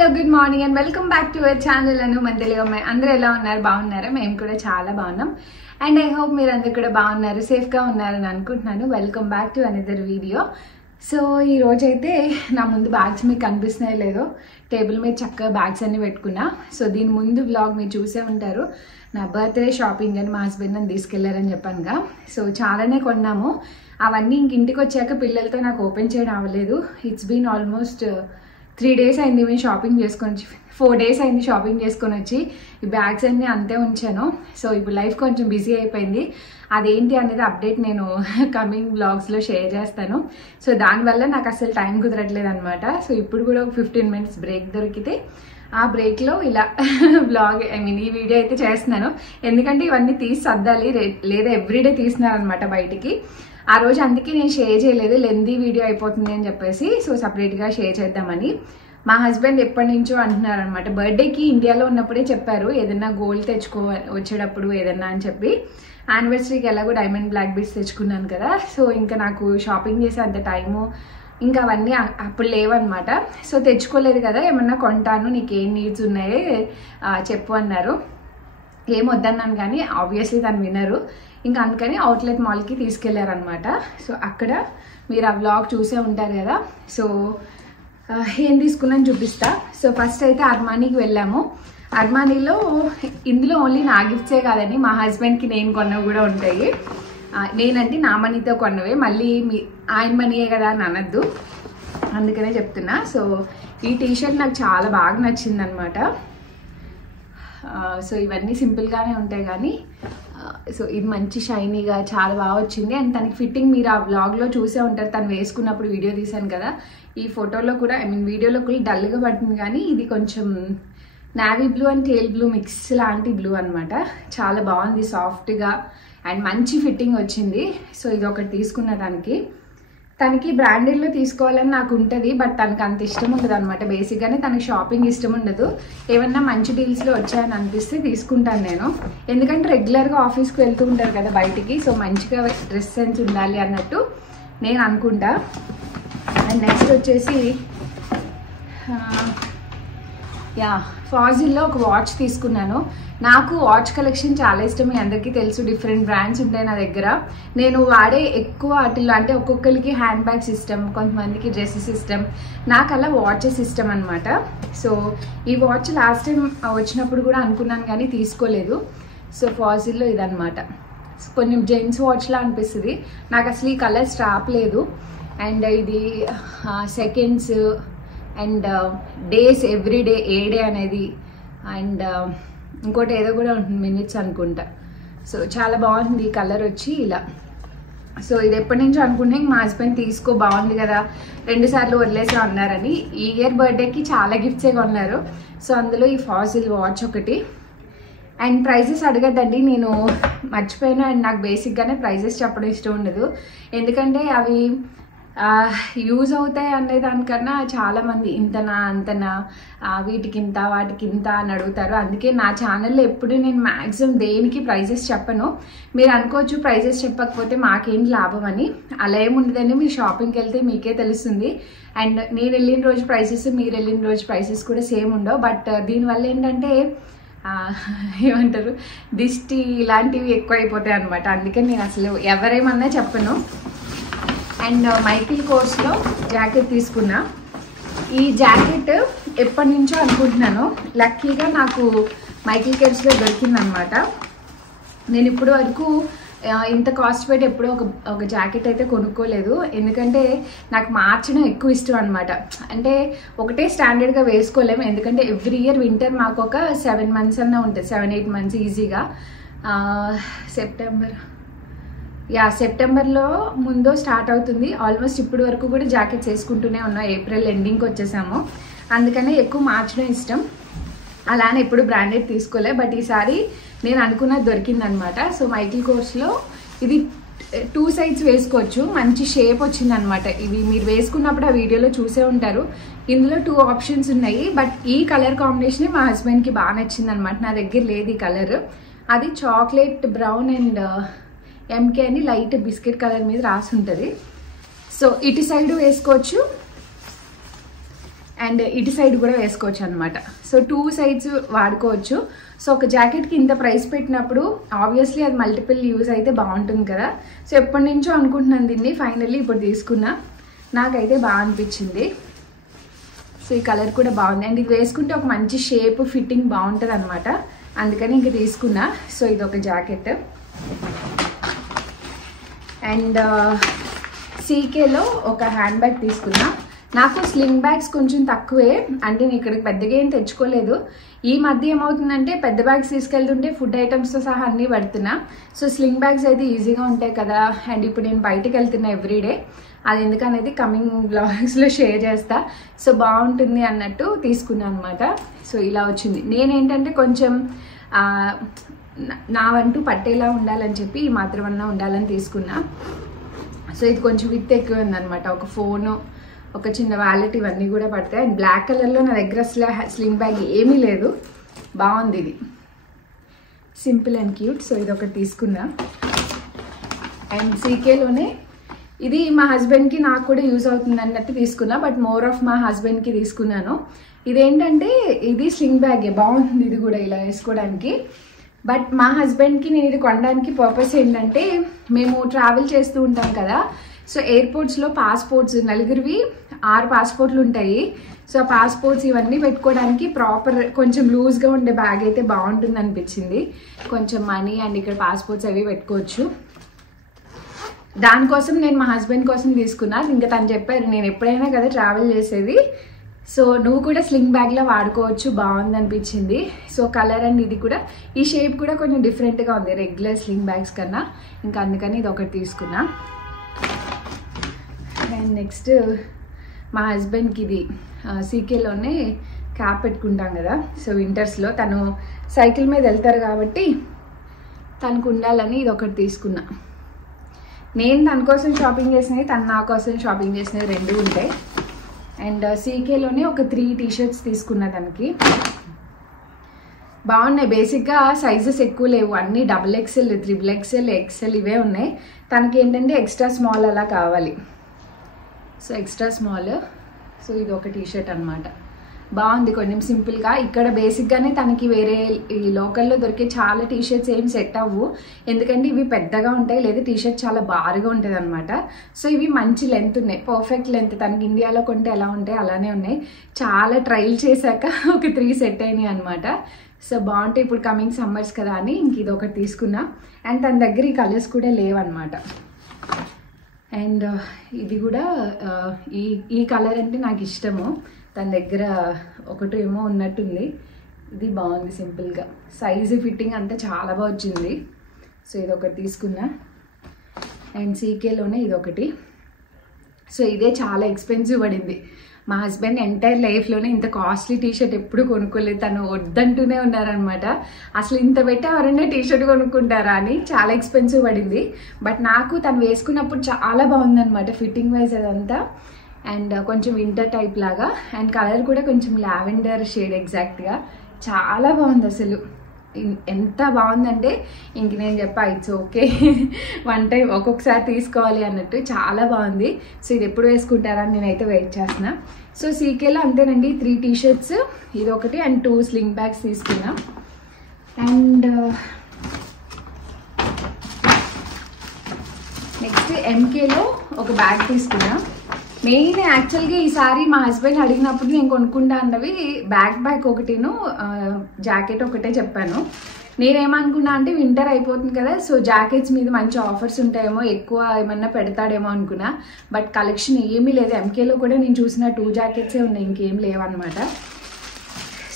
Hello good morning and welcome back to our channel అను మన తెలుగు అమ్మాయి. అందరూ ఎలా ఉన్నారు? బాగున్నారా? మేము కూడా చాలా బాగున్నాం అండ్ ఐ హోప్ మీరు అందరు కూడా బాగున్నారు, సేఫ్గా ఉన్నారని అనుకుంటున్నాను. Welcome back to another video. So ఈ రోజైతే నా ముందు బ్యాగ్స్ మీకు కనిపిస్తున్నాయో లేదో, టేబుల్ మీద చక్కగా బ్యాగ్స్ అన్ని పెట్టుకున్నా. సో దీని ముందు వ్లాగ్ మీరు చూసే ఉంటారు, నా బర్త్డే షాపింగ్ అని మా హస్బెండ్ నన్ను తీసుకెళ్లారని చెప్పానుగా. సో చాలానే కొన్నాము. అవన్నీ ఇంటికి వచ్చాక పిల్లలతో నాకు ఓపెన్ చేయడం అవ్వలేదు. ఇట్స్ బీన్ ఆల్మోస్ట్ 3 days అయింది మేము షాపింగ్ చేసుకొని వచ్చి, 4 days అయింది షాపింగ్ చేసుకొని వచ్చి. ఈ బ్యాగ్స్ అన్నీ అంతే ఉంచాను. సో ఇప్పుడు లైఫ్ కొంచెం బిజీ అయిపోయింది. అదేంటి అనేది అప్డేట్ నేను కమింగ్ బ్లాగ్స్లో షేర్ చేస్తాను. సో దానివల్ల నాకు అసలు టైం కుదరట్లేదు అనమాట. సో ఇప్పుడు కూడా ఒక 15 minutes బ్రేక్ దొరికితే ఆ బ్రేక్లో ఇలా బ్లాగ్ ఈ వీడియో అయితే చేస్తున్నాను. ఎందుకంటే ఇవన్నీ తీసి సర్దాలి, లేదా ఎవ్రీడే తీస్తున్నారనమాట బయటికి. ఆ రోజు అందుకే నేను షేర్ చేయలేదు, లెందీ వీడియో అయిపోతుంది అని చెప్పేసి. సో సపరేట్గా షేర్ చేద్దామని. మా హస్బెండ్ ఎప్పటి నుంచో అంటున్నారు అనమాట, బర్త్డేకి ఇండియాలో ఉన్నప్పుడే చెప్పారు ఏదన్నా గోల్డ్ తెచ్చుకో వచ్చేటప్పుడు ఏదన్నా అని చెప్పి. యానివర్సరీకి ఎలాగో డైమండ్ బ్లాక్ బీడ్స్ తెచ్చుకున్నాను కదా. సో ఇంకా నాకు షాపింగ్ చేసే అంత టైము ఇంకా అవన్నీ అప్పుడు లేవన్నమాట. సో తెచ్చుకోలేదు కదా, ఏమన్నా కొంటాను, నీకు ఏం నీడ్స్ ఉన్నాయో చెప్పు అన్నారు. ఏం వద్దన్నాను కానీ ఆబ్వియస్లీ తను వినరు. ఇంకా అందుకని అవుట్లెట్ మాల్కి తీసుకెళ్లారనమాట. సో అక్కడ మీరు ఆ వ్లాగ్ చూసే ఉంటారు కదా. సో ఏం తీసుకున్నాను చూపిస్తా. సో ఫస్ట్ అయితే అర్మానీకి వెళ్ళాము. అర్మానీలో ఇందులో ఓన్లీ నా గిఫ్ట్సే కాదని మా హస్బెండ్కి నేను కొన్నవి కూడా ఉంటాయి. నేనంటే నా మనీతో కొన్నవే, మళ్ళీ ఆయన మనీయే కదా అని అనద్దు, అందుకనే చెప్తున్నా. సో ఈ టీషర్ట్ నాకు చాలా బాగా నచ్చింది అనమాట. సో ఇవన్నీ సింపుల్గానే ఉంటాయి కానీ సో ఇది మంచి షైనీగా చాలా బాగా వచ్చింది. అండ్ తనకి ఫిట్టింగ్ మీరు ఆ వ్లాగ్లో చూసే ఉంటారు, తను వేసుకున్నప్పుడు వీడియో తీశాను కదా. ఈ ఫోటోలో కూడా వీడియోలో కూడా డల్గా పడుతుంది కానీ ఇది కొంచెం navy blue and tale blue mix లాంటి బ్లూ అనమాట. చాలా బాగుంది, సాఫ్ట్గా అండ్ మంచి ఫిట్టింగ్ వచ్చింది. సో ఇది ఒకటి తీసుకున్న తనకి బ్రాండెడ్లో తీసుకోవాలని నాకు ఉంటుంది, బట్ తనకు అంత ఇష్టం ఉండదు అనమాట. బేసిక్గానే తనకి షాపింగ్ ఇష్టం ఉండదు. ఏమన్నా మంచి డీల్స్లో వచ్చాయని అనిపిస్తే తీసుకుంటాను నేను, ఎందుకంటే రెగ్యులర్గా ఆఫీస్కి వెళ్తూ ఉంటారు కదా బయటికి. సో మంచిగా డ్రెస్ సెన్స్ ఉండాలి అన్నట్టు నేను అనుకుంటా. అండ్ నెక్స్ట్ వచ్చేసి ఫాజిల్లో ఒక వాచ్ తీసుకున్నాను. నాకు వాచ్ కలెక్షన్ చాలా ఇష్టం, మీ అందరికీ తెలుసు. డిఫరెంట్ బ్రాండ్స్ ఉంటాయి నా దగ్గర. నేను వాడే ఎక్కువ వాటిల్లో అంటే ఒక్కొక్కరికి హ్యాండ్ బ్యాగ్స్ ఇష్టం, కొంతమందికి డ్రెస్సెస్ ఇష్టం, నాకు అలా వాచెస్ ఇష్టం అనమాట. సో ఈ వాచ్ లాస్ట్ టైం వచ్చినప్పుడు కూడా అనుకున్నాను కానీ తీసుకోలేదు. సో ఫాజిల్లో ఇదనమాట. కొంచెం జెంట్స్ వాచ్లా అనిపిస్తుంది నాకు, అసలు ఈ కలర్ స్ట్రాప్ లేదు. అండ్ ఇది seconds and days, everyday A day అనేది, అండ్ ఇంకోటి ఏదో కూడా ఉంటుంది మినిట్స్ అనుకుంటా. సో చాలా బాగుంది ఈ కలర్ వచ్చి ఇలా. సో ఇది ఎప్పటి నుంచో అనుకుంటే మా హస్బెండ్ తీసుకో బాగుంది కదా, 2 సార్లు వదిలేసా అన్నారని. ఈ ఇయర్ బర్త్డేకి చాలా గిఫ్ట్సే కొన్నారు. సో అందులో ఈ ఫాజిల్ వాచ్ ఒకటి. అండ్ ప్రైజెస్ అడగద్దండి, నేను మర్చిపోయాను. అండ్ నాకు బేసిక్గానే ప్రైజెస్ చెప్పడం ఇష్టం ఉండదు, ఎందుకంటే అవి యూజ్ అవుతాయి అనే దానికన్నా చాలామంది ఇంతనా అంతనా, వీటికి ఇంత వాటికి ఇంత అని అడుగుతారు. అందుకే నా ఛానల్లో ఎప్పుడు నేను మ్యాక్సిమం దేనికి ప్రైజెస్ చెప్పను. మీరు అనుకోవచ్చు ప్రైజెస్ చెప్పకపోతే మాకేంటి లాభం అని. అలా ఏముండదండి, మీరు షాపింగ్కి వెళ్తే మీకే తెలుస్తుంది. అండ్ నేను వెళ్ళిన రోజు ప్రైసెస్, మీరు వెళ్ళిన రోజు ప్రైసెస్ కూడా సేమ్ ఉండవు. బట్ దీనివల్ల ఏంటంటే ఏమంటారు, దిష్టి ఇలాంటివి ఎక్కువ అయిపోతాయి అనమాట. అందుకని నేను అసలు ఎవరేమన్నా చెప్పను. అండ్ మైకిల్ కోర్స్లో జాకెట్ తీసుకున్నా. ఈ జాకెట్ ఎప్పటి నుంచో అనుకుంటున్నాను, లక్కీగా నాకు మైకిల్ కోర్స్లో దొరికిందనమాట. నేను ఇప్పుడు వరకు ఇంత కాస్ట్ పెట్టి ఎప్పుడూ ఒక జాకెట్ అయితే కొనుక్కోలేదు, ఎందుకంటే నాకు మార్చడం ఎక్కువ ఇష్టం అనమాట. అంటే ఒకటే స్టాండర్డ్గా వేసుకోలేము, ఎందుకంటే ఎవ్రీ ఇయర్ వింటర్ మాకు ఒక 7 months అన్నా ఉంటుంది, 7-8 months ఈజీగా. సెప్టెంబర్లో ముందో స్టార్ట్ అవుతుంది. ఆల్మోస్ట్ ఇప్పటి వరకు కూడా జాకెట్స్ వేసుకుంటూనే ఉన్నాం, ఏప్రిల్ ఎండింగ్కి వచ్చేసాము. అందుకనే ఎక్కువ మార్చడం ఇష్టం. అలానే ఎప్పుడు బ్రాండెడ్ తీసుకోలే, బట్ ఈసారి నేను అనుకున్నది దొరికిందనమాట. సో మైకిల్ కోర్స్లో ఇది 2 sides వేసుకోవచ్చు, మంచి షేప్ వచ్చిందనమాట. ఇవి మీరు వేసుకున్నప్పుడు ఆ వీడియోలో చూసే ఉంటారు. ఇందులో 2 options ఉన్నాయి, బట్ ఈ కలర్ కాంబినేషన్ మా హస్బెండ్కి బాగా నచ్చింది అనమాట. నా దగ్గర లేదు ఈ కలర్. అది చాక్లెట్ బ్రౌన్ అండ్ ఎంకే అని లైట్ బిస్కెట్ కలర్ మీద రాసి ఉంటుంది. సో ఇటు సైడ్ వేసుకోవచ్చు అండ్ ఇటు సైడ్ కూడా వేసుకోవచ్చు అనమాట. సో 2 సైడ్స్ వాడుకోవచ్చు. సో ఒక జాకెట్కి ఇంత ప్రైస్ పెట్టినప్పుడు ఆబ్వియస్లీ అది మల్టిపుల్ యూజ్ అయితే బాగుంటుంది కదా. సో ఎప్పటి నుంచో అనుకుంటున్నాను దీన్ని, ఫైనల్లీ ఇప్పుడు తీసుకున్నా. నాకైతే బాగా అనిపించింది. సో ఈ కలర్ కూడా బాగుంది అండ్ ఇది వేసుకుంటే ఒక మంచి షేప్ ఫిట్టింగ్ బాగుంటుంది అనమాట, అందుకని ఇంక తీసుకున్నా. సో ఇది ఒక జాకెట్. అండ్ సీకేలో ఒక హ్యాండ్ బ్యాగ్ తీసుకున్నా. నాకు స్లింగ్ బ్యాగ్స్ కొంచెం తక్కువే, అంటే నేను ఇక్కడికి పెద్దగా ఏం తెచ్చుకోలేదు. ఈ మధ్య ఏమవుతుందంటే పెద్ద బ్యాగ్స్ తీసుకెళ్తుంటే ఫుడ్ ఐటమ్స్తో సహా అన్నీ పడుతున్నా. సో స్లింగ్ బ్యాగ్స్ అయితే ఈజీగా ఉంటాయి కదా. అండ్ ఇప్పుడు నేను బయటకు వెళ్తున్నా ఎవ్రీడే, అది ఎందుకనేది కమింగ్ బ్లాగ్స్లో షేర్ చేస్తా. సో బాగుంటుంది అన్నట్టు తీసుకున్నాను అనమాట. సో ఇలా వచ్చింది. నేనేంటంటే కొంచెం నా వంటూ పట్టేలా ఉండాలని చెప్పి ఈ మాత్రమన్నా ఉండాలని తీసుకున్నా. సో ఇది కొంచెం విత్ ఎక్కువ ఉందన్నమాట. ఒక ఫోను, ఒక చిన్న వ్యాలెట్, ఇవన్నీ కూడా పడతాయి. అండ్ బ్లాక్ కలర్లో నా దగ్గర అసలు స్లింగ్ బ్యాగ్ ఏమీ లేదు. బాగుంది ఇది, సింపుల్ అండ్ క్యూట్. సో ఇది ఒకటి తీసుకున్నా. అండ్ సీకేలోనే ఇది మా హస్బెండ్కి నాకు కూడా యూజ్ అవుతుంది అన్నట్టు తీసుకున్నా, బట్ మోర్ ఆఫ్ మా హస్బెండ్కి తీసుకున్నాను. ఇదేంటంటే ఇది స్లింగ్ బ్యాగే, బాగుంది ఇది కూడా ఇలా వేసుకోవడానికి. బట్ మా హస్బెండ్కి నేను ఇది కొనడానికి పర్పస్ ఏంటంటే మేము ట్రావెల్ చేస్తూ ఉంటాం కదా. సో ఎయిర్పోర్ట్స్లో పాస్పోర్ట్స్, నలుగురివి 6 పాస్పోర్ట్లు ఉంటాయి. సో పాస్పోర్ట్స్ ఇవన్నీ పెట్టుకోవడానికి ప్రాపర్ కొంచెం లూజ్గా ఉండే బ్యాగ్ అయితే బాగుంటుంది అనిపించింది. కొంచెం మనీ అండ్ ఇక్కడ పాస్పోర్ట్స్ అవి పెట్టుకోవచ్చు. దానికోసం నేను మా హస్బెండ్ కోసం తీసుకున్నా. ఇంకా తను చెప్పారు నేను ఎప్పుడైనా కదా ట్రావెల్ చేసేది, సో నువ్వు కూడా స్లింగ్ బ్యాగ్లో వాడుకోవచ్చు, బాగుంది అనిపించింది. సో కలర్ అండ్ ఇది కూడా, ఈ షేప్ కూడా కొంచెం డిఫరెంట్గా ఉంది రెగ్యులర్ స్లింగ్ బ్యాగ్స్ కన్నా. ఇంకా అందుకని ఇది ఒకటి తీసుకున్నా. అండ్ నెక్స్ట్ మా హస్బెండ్కి ఇది సీకేలోనే క్యాప్ పెట్టుకుంటాం కదా. సో వింటర్స్లో తను సైకిల్ మీద వెళ్తారు కాబట్టి తనకు ఉండాలని ఇది ఒకటి తీసుకున్నా. నేను తన కోసం షాపింగ్ చేసినవి, తను నా కోసం షాపింగ్ చేసినవి 2 ఉంటాయి. అండ్ సీకేలోనే ఒక 3 టీషర్ట్స్ తీసుకున్నా. తనకి బాగున్నాయి. బేసిక్గా సైజెస్ ఎక్కువ లేవు, అన్నీ XXL, XXL, XL ఇవే ఉన్నాయి. తనకి ఏంటంటే ఎక్స్ట్రా స్మాల్ అలా కావాలి. So extra small. సో ఇది ఒక టీషర్ట్ అనమాట. బాగుంది, కొంచెం సింపుల్గా. ఇక్కడ బేసిక్గానే తనకి వేరే ఈ లోకల్లో దొరికే చాలా టీషర్ట్స్ ఏం సెట్ అవ్వు, ఎందుకంటే ఇవి పెద్దగా ఉంటాయి, లేదా టీషర్ట్ చాలా బారుగా ఉంటుంది అనమాట. సో ఇవి మంచి లెంత్ ఉన్నాయి, పర్ఫెక్ట్ లెంత్. తనకి ఇండియాలో కొంటే ఎలా ఉంటాయి అలానే ఉన్నాయి. చాలా ట్రైల్ చేశాక ఒక 3 సెట్ అయినాయి అనమాట. సో బాగుంటాయి. ఇప్పుడు కమింగ్ సమ్మర్స్ కదా అని ఇంక ఇది ఒకటి తీసుకున్నా. అండ్ తన దగ్గర ఈ కలర్స్ కూడా లేవన్నమాట. అండ్ ఇది కూడా ఈ కలర్ అంటే నాకు ఇష్టము, తన దగ్గర ఒకటి ఏమో ఉన్నట్టుంది. ఇది బాగుంది సింపుల్గా, సైజు ఫిట్టింగ్ అంతా చాలా బాగా వచ్చింది. సో ఇది ఒకటి తీసుకున్నా. అండ్ సీకేలోనే ఇది ఒకటి. సో ఇదే చాలా ఎక్స్పెన్సివ్ పడింది. మా హస్బెండ్ ఎంటైర్ లైఫ్లోనే ఇంత కాస్ట్లీ టీషర్ట్ ఎప్పుడు కొనుక్కోలేదు, తను వద్దంటూనే ఉన్నారనమాట. అసలు ఇంత పెట్టి ఎవరైనా టీషర్ట్ కొనుక్కుంటారా అని. చాలా ఎక్స్పెన్సివ్ పడింది, బట్ నాకు తను వేసుకున్నప్పుడు చాలా బాగుందనమాట ఫిట్టింగ్ వైజ్ అదంతా. అండ్ కొంచెం వింటర్ టైప్ లాగా. అండ్ కలర్ కూడా కొంచెం లావెండర్ షేడ్ ఎగ్జాక్ట్గా. చాలా బాగుంది అసలు. ఎంత బాగుందంటే ఇంక నేను చెప్పా ఇట్స్ ఓకే, 1 టైం ఒక్కొక్కసారి తీసుకోవాలి అన్నట్టు. చాలా బాగుంది. సో ఇది ఎప్పుడు వేసుకుంటారని నేనైతే వెయిట్ చేస్తున్నా. సో సీకేలో అంతేనండి, 3 టీషర్ట్స్, ఇది ఒకటి అండ్ 2 స్లింగ్ బ్యాగ్స్ తీసుకున్నా. అండ్ నెక్స్ట్ ఎంకేలో ఒక బ్యాగ్ తీసుకున్నా. మెయిన్ యాక్చువల్గా ఈసారి మా హస్బెండ్ అడిగినప్పుడు నేను కొనుక్కుంటా అన్నవి బ్యాక్ ఒకటిను జాకెట్ ఒకటే చెప్పాను. నేనేమనుకున్నా అంటే వింటర్ అయిపోతుంది కదా, సో జాకెట్స్ మీద మంచి ఆఫర్స్ ఉంటాయేమో, ఎక్కువ ఏమన్నా పెడతాడేమో అనుకున్నా. బట్ కలెక్షన్ ఏమీ లేదు. ఎంకేలో కూడా నేను చూసిన 2 జాకెట్సే ఉన్నాయి, ఇంకేం లేవన్నమాట.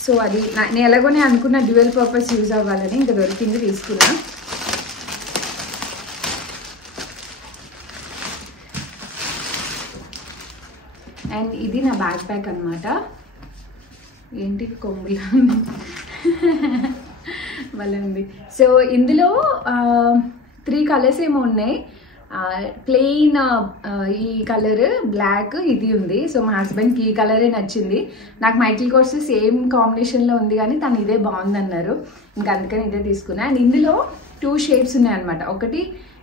సో అది నేను ఎలాగోనే అనుకున్న డ్యూయల్ పర్పస్ యూజ్ అవ్వాలని ఇంకా దొరికింది, తీసుకున్నా. అండ్ ఇది నా బ్యాక్ అనమాట. ఏంటి కొంగులా ఉంది, భలే ఉంది. సో ఇందులో 3 కలర్స్ ఏమో ఉన్నాయి. ప్లెయిన్ ఈ కలర్, బ్లాక్, ఇది ఉంది. సో మా హస్బెండ్కి ఈ కలరే నచ్చింది. నాకు మైకిల్ కోర్స్ సేమ్ కాంబినేషన్లో ఉంది కానీ తను ఇదే బాగుందన్నారు, ఇంకా అందుకని ఇదే తీసుకున్నా. అండ్ ఇందులో 2 షేప్స్ ఉన్నాయన్నమాట. ఒకటి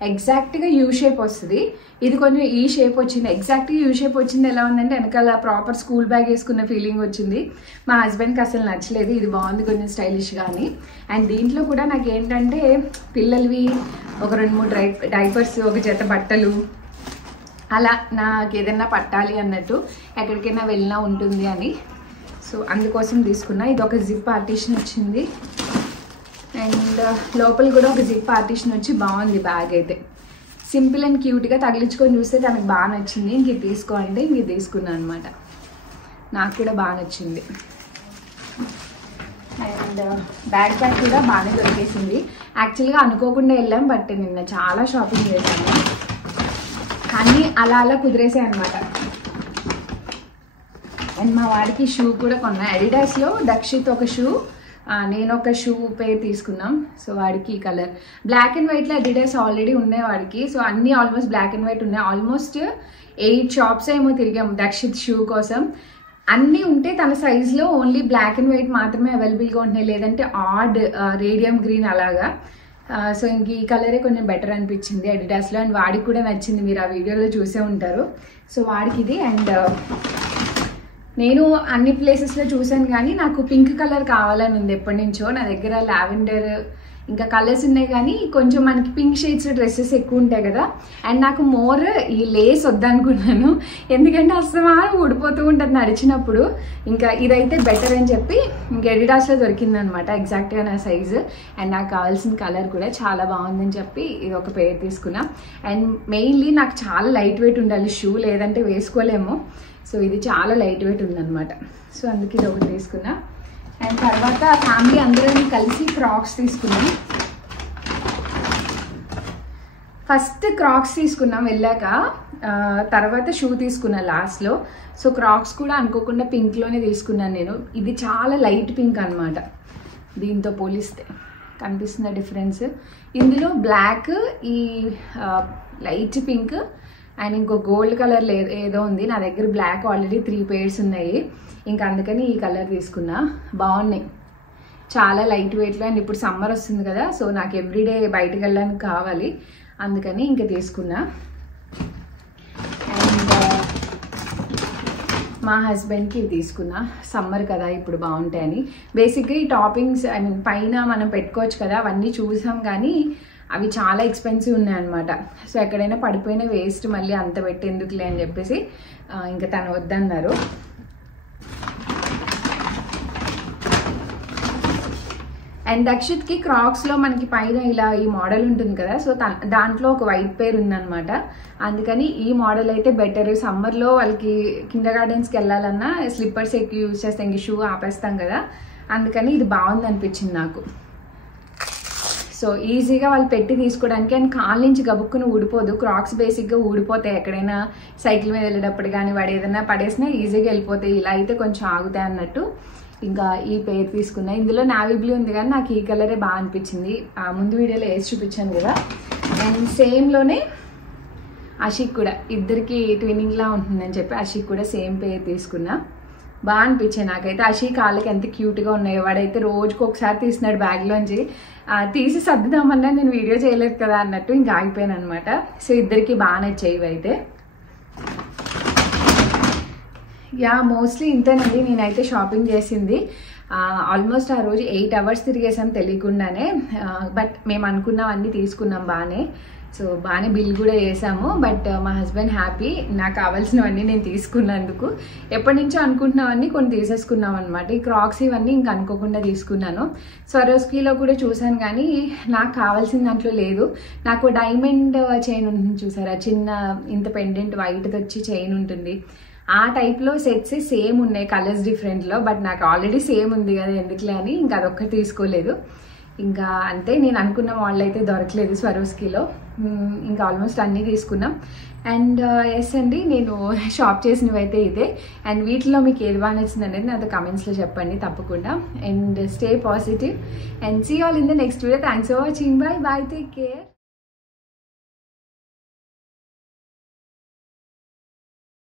ఎగ్జాక్ట్గా యూ షేప్ వస్తుంది, ఇది కొంచెం ఈ షేప్ వచ్చింది. ఎగ్జాక్ట్గా యూ షేప్ వచ్చింది ఎలా ఉందంటే వెనకాల ప్రాపర్ స్కూల్ బ్యాగ్ వేసుకున్న ఫీలింగ్ వచ్చింది. మా హస్బెండ్కి అసలు నచ్చలేదు, ఇది బాగుంది కొంచెం స్టైలిష్గా అని. అండ్ దీంట్లో కూడా నాకు ఏంటంటే పిల్లలవి ఒక 2-3 డైపర్స్, ఒక జత బట్టలు, అలా నాకు ఏదైనా పట్టాలి అన్నట్టు, ఎక్కడికైనా వెళ్ళినా ఉంటుంది అని. సో అందుకోసం తీసుకున్నా. ఇది ఒక జిప్ పార్టీషన్ వచ్చింది అండ్ లోపల కూడా ఒక జిప్ పార్టీషన్ వచ్చి బాగుంది. బ్యాగ్ అయితే సింపుల్ అండ్ క్యూట్గా తగిలించుకొని చూస్తే తనకు బాగా నచ్చింది. ఇంక ఇది తీసుకో అంటే ఇంక ఇది తీసుకున్నాను అనమాట. నాకు కూడా బాగా నచ్చింది. అండ్ బ్యాగ్ ప్యాక్ కూడా బాగానే దొరికేసింది. యాక్చువల్గా అనుకోకుండా వెళ్ళాం, బట్ నిన్న చాలా షాపింగ్ చేశాను, అన్నీ అలా అలా కుదిరేసాయి అనమాట. అండ్ మా వాడికి షూ కూడా కొన్నా. అడిడాస్లో దక్షిత్ ఒక షూ, నేను ఒక షూ పేర్ తీసుకున్నాం. సో వాడికి ఈ కలర్ బ్లాక్ అండ్ వైట్లో అడిడాస్ ఆల్రెడీ ఉన్నాయి వాడికి. సో అన్నీ ఆల్మోస్ట్ బ్లాక్ అండ్ వైట్ ఉన్నాయి. ఆల్మోస్ట్ 8 షాప్స్ ఏమో తిరిగాం దక్షిత్ షూ కోసం. అన్నీ ఉంటే తన సైజులో ఓన్లీ బ్లాక్ అండ్ వైట్ మాత్రమే అవైలబుల్గా ఉంటున్నాయి, లేదంటే ఆడ్ రేడియం గ్రీన్ అలాగా. సో ఇంక ఈ కలరే కొంచెం బెటర్ అనిపించింది అడిడాస్లో. అండ్ వాడికి కూడా నచ్చింది, మీరు ఆ వీడియోలో చూసే ఉంటారు. సో వాడికి ఇది. అండ్ నేను అన్ని ప్లేసెస్లో చూసాను కానీ నాకు పింక్ కలర్ కావాలని ఉంది ఎప్పటి నుంచో. నా దగ్గర లావెండర్ ఇంకా కలర్స్ ఉన్నాయి కానీ కొంచెం మనకి పింక్ షేడ్స్ డ్రెస్సెస్ ఎక్కువ ఉంటాయి కదా. అండ్ నాకు మోర్ ఈ లేస్ వద్దనుకున్నాను, ఎందుకంటే అస్తమానం ఊడిపోతూ ఉంటుంది నడిచినప్పుడు. ఇంకా ఇదైతే బెటర్ అని చెప్పి ఇంకా అడిడాస్లో దొరికిందనమాట ఎగ్జాక్ట్గా నా సైజు. అండ్ నాకు కావాల్సిన కలర్ కూడా చాలా బాగుందని చెప్పి ఇది ఒక పేర్ తీసుకున్నా. అండ్ మెయిన్లీ నాకు చాలా లైట్ వెయిట్ ఉండాలి షూ, లేదంటే వేసుకోలేము. సో ఇది చాలా లైట్ వెయిట్ ఉందన్నమాట. సో అందుకే ఇది ఒకటి తీసుకున్నా. అండ్ తర్వాత ఫ్యామిలీ అందరం కలిసి క్రాక్స్ తీసుకున్నాం. ఫస్ట్ క్రాక్స్ తీసుకున్నాం వెళ్ళాక, తర్వాత షూ తీసుకున్నా లాస్ట్లో. సో క్రాక్స్ కూడా అనుకోకుండా పింక్లోనే తీసుకున్నాను నేను. ఇది చాలా లైట్ పింక్ అనమాట, దీంతో పోలిస్తే కనిపిస్తున్న డిఫరెన్స్. ఇందులో బ్లాక్, ఈ లైట్ పింక్ అండ్ ఇంకో గోల్డ్ కలర్ ఏదో ఉంది. నా దగ్గర బ్లాక్ ఆల్రెడీ 3 పేర్స్ ఉన్నాయి, ఇంకా అందుకని ఈ కలర్ తీసుకున్నా. బాగున్నాయి, చాలా లైట్ వెయిట్లో. అండ్ ఇప్పుడు సమ్మర్ వస్తుంది కదా, సో నాకు ఎవ్రీడే బయటకు వెళ్ళడానికి కావాలి, అందుకని ఇంకా తీసుకున్నా. అండ్ మా హస్బెండ్కి ఇవి తీసుకున్నా, సమ్మర్ కదా ఇప్పుడు బాగుంటాయని. బేసిక్గా ఈ టాపింగ్స్ ఐ మీన్ పైన మనం పెట్టుకోవచ్చు కదా, అవన్నీ చూసాం కానీ అవి చాలా ఎక్స్పెన్సివ్ ఉన్నాయన్నమాట. సో ఎక్కడైనా పడిపోయిన వేస్ట్, మళ్ళీ అంత పెట్టేందుకులే అని చెప్పేసి ఇంకా తను వద్దన్నారు. అండ్ దక్షిత్కి క్రాక్స్లో మనకి పైన ఇలా ఈ మోడల్ ఉంటుంది కదా, సో దాంట్లో ఒక వైట్ పేర్ ఉందన్నమాట. అందుకని ఈ మోడల్ అయితే బెటర్. సమ్మర్లో వాళ్ళకి కిండర్ గార్డెన్స్కి వెళ్ళాలన్నా స్లిప్పర్స్ ఎక్కువ యూజ్ చేస్తాం, ఇంక షూ ఆపేస్తాం కదా, అందుకని ఇది బాగుంది అనిపించింది నాకు. సో ఈజీగా వాళ్ళు పెట్టి తీసుకోవడానికి. అండ్ కాళ్ళ నుంచి గబుక్కుని ఊడిపోదు. క్రాక్స్ బేసిక్గా ఊడిపోతాయి, ఎక్కడైనా సైకిల్ మీద వెళ్ళేటప్పుడు కానీ వాడు ఏదైనా పడేసినా ఈజీగా వెళ్ళిపోతాయి. ఇలా అయితే కొంచెం ఆగుతాయి అన్నట్టు ఇంకా ఈ పేర్ తీసుకున్నా. ఇందులో నావీ బ్లూ ఉంది కానీ నాకు ఈ కలరే బాగా అనిపించింది, ముందు వీడియోలో వేసి చూపించాను కదా. అండ్ సేమ్లోనే అషిక్ కూడా, ఇద్దరికి ట్విన్నింగ్లా ఉంటుందని చెప్పి అషిక్ కూడా సేమ్ పేర్ తీసుకున్నా. బాగా అనిపించాయి నాకైతే. అషిక్ కాళ్ళకి ఎంత క్యూట్గా ఉన్నాయో. వాడైతే రోజుకి ఒకసారి తీసినాడు బ్యాగ్లోంచి, తీసి సర్దుదామన్నా నేను వీడియో చేయలేదు కదా అన్నట్టు ఇంకా ఆగిపోయాను అనమాట. సో ఇద్దరికి బాగా నచ్చాయి ఇవైతే. యా మోస్ట్లీ ఇంతేనండి నేనైతే షాపింగ్ చేసింది. ఆల్మోస్ట్ ఆ రోజు 8 hours తిరిగేసాం తెలియకుండానే. బట్ మేము అనుకున్నవన్నీ తీసుకున్నాం బాగానే. సో బాగానే బిల్ కూడా చేసాము. బట్ మా హస్బెండ్ హ్యాపీ, నాకు కావాల్సినవన్నీ నేను తీసుకున్నందుకు. ఎప్పటి నుంచో అనుకుంటున్నావన్నీ కొన్ని తీసేసుకున్నాం అనమాట. ఈ క్రాక్స్ ఇవన్నీ ఇంకా అనుకోకుండా తీసుకున్నాను. స్వరోస్కీలో కూడా చూసాను కానీ నాకు కావాల్సిన దాంట్లో లేదు. నాకు డైమండ్ చైన్ ఉంటుంది చూసారా, చిన్న ఇంత పెండెంట్ వైట్ది వచ్చి చైన్ ఉంటుంది, ఆ టైప్లో సెట్స్ సేమ్ ఉన్నాయి, కలర్స్ డిఫరెంట్లో. బట్ నాకు ఆల్రెడీ సేమ్ ఉంది కదా ఎందుకులే అని ఇంకా అదొక్కటి తీసుకోలేదు. ఇంకా అంతే, నేను అనుకున్న మోడల్ అయితే దొరకలేదు స్వరోస్కీలో. ఇంకా ఆల్మోస్ట్ అన్నీ తీసుకున్నాం. అండ్ ఎస్ అండి, నేను షాప్ చేసినవి అయితే ఇదే. అండ్ వీటిలో మీకు ఏది బాగా నచ్చింది అనేది నాతో కమెంట్స్లో చెప్పండి తప్పకుండా. And stay positive and see all in the next video. Thanks for watching. Bye bye, take care.